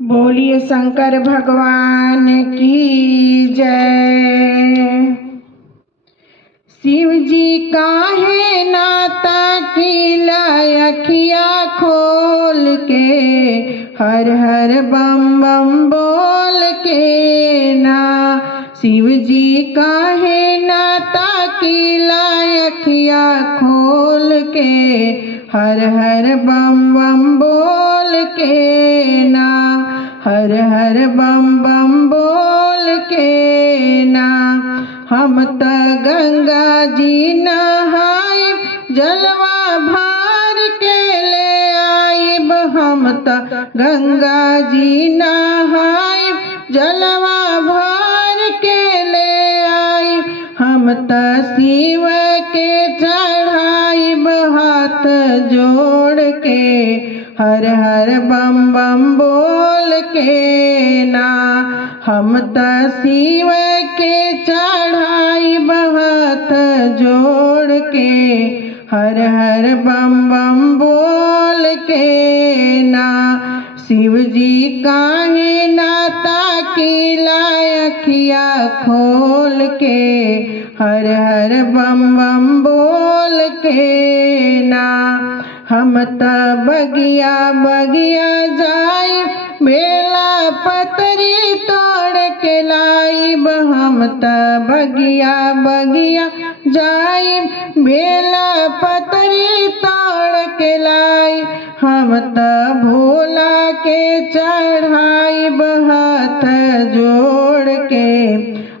बोलिए शंकर भगवान की जय। शिव जी काहे नाता किला अखिया खोल के, हर हर बम बम बोल के ना। शिव जी काहे नाता किला अखिया खोल के, हर हर बम बम बोल के ना। हर हर बम बम बोल के ना। हम त गंगा जी नहाइब, जलवा भार के ले आइब। हम त गंगा जी नहाइब, जलवा भार के ले आइब। हम त शिव के चढ़ाइब हाथ जोड़ के, हर हर बम बम बोल के ना। हम त शिव के चढ़ाइब हाथ जोड़ के, हर हर बम बम बोल के ना। शिव जी काहे नाता किला अखिया खोल के, हर हर बम बम बोल के ना। हम त बगिया बगिया जाइब, बेला पतरी तोड़ के लाइब। हम त बगिया बगिया जाइब, बेला पतरी तोड़ के लाइब। हम त भोला के चढ़ाइब हाथ जोड़ के,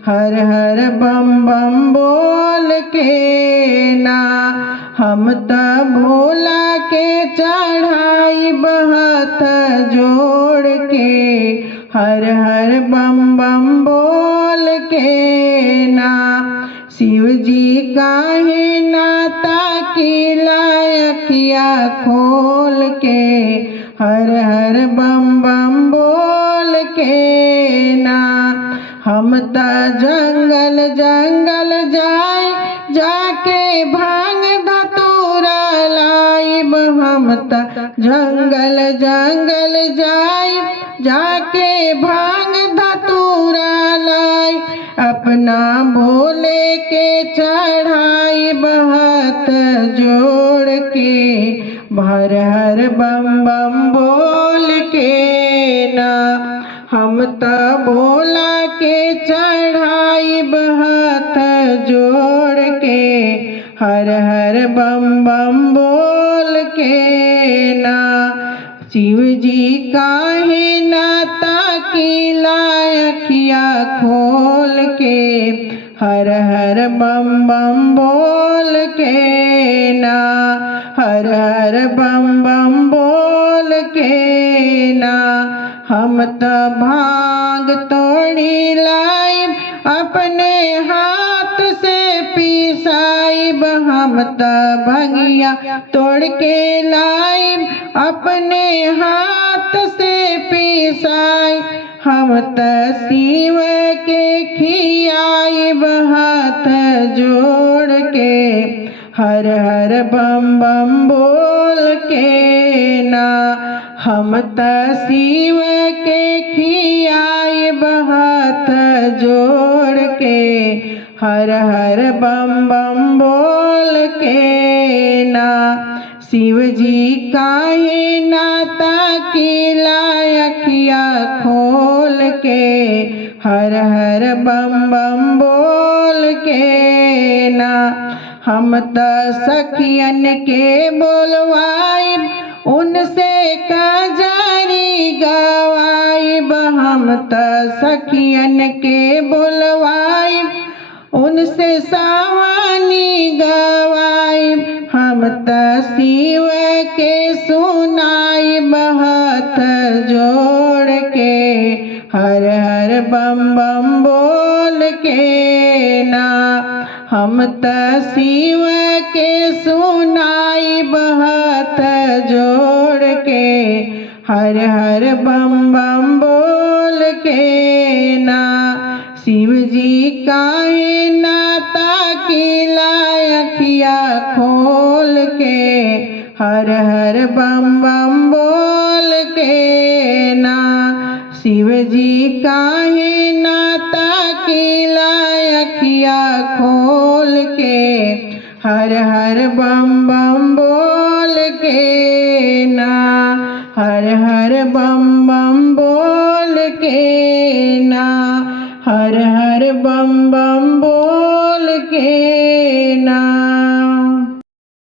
हर हर बम बम बोल के ना। हम त भोला के चढ़ाइब हाथ जोड़ के, हर हर बम बम बोल के ना। शिव जी काहे नाता किला अखिया खोल के, हर हर बम बम बोल के ना। हम त जंगल जंगल जाए, जाके भांग धतूरा लाइब। हम त जंगल जंगल जाए, जाके भांग धतूरा लाइब। अपना भोले के चढ़ाइब हाथ जोड़ के, हर हर बम बम बोल के ना। हम त भोला के चढ़ाइब हाथ जोड़ के, हर हर बम बम बोल के ना। शिव जी काहे नाता किला अखिया खोल के, हर हर बम बम बोल के ना। हर हर बम बम बोल के ना। हम त भांग तोड़ी लाइब, अपने हाथ से पिसाइब। हम त भंगिया तोड़ के लाइब, अपने हाथ से पिसाइब। हम त शिव के खियाइब हाथ जोड़ के, हर हर बम बम बोल के ना। हम त शिव के खियाइब हाथ जोड़ के, हर हर बम बम बोल के ना। शिव जी काहे नाता किला अखिया खोल के, हर हर बम बम बोल के ना। हम त सखियन के बोलवाइब, उनसे कजरी गवाइब। हम त सखियन के बोलवाइब, उनसे सावनी गवाइब। हम त शिव के सुनाइब हाथ जोड़ के, हर हर बम बम बोल के ना। हम त शिव के सुनाइब हाथ जोड़ के, हर हर बम बम बोल के ना। शिव जी काहे नाता किला अखिया खोल के, हर हर बम बम बोल के ना। शिव जी काहे नाता किला अखिया खोल के हर हर बम बम बोल के ना, हर हर बम बम बोल के ना, हर हर बम बम बोल के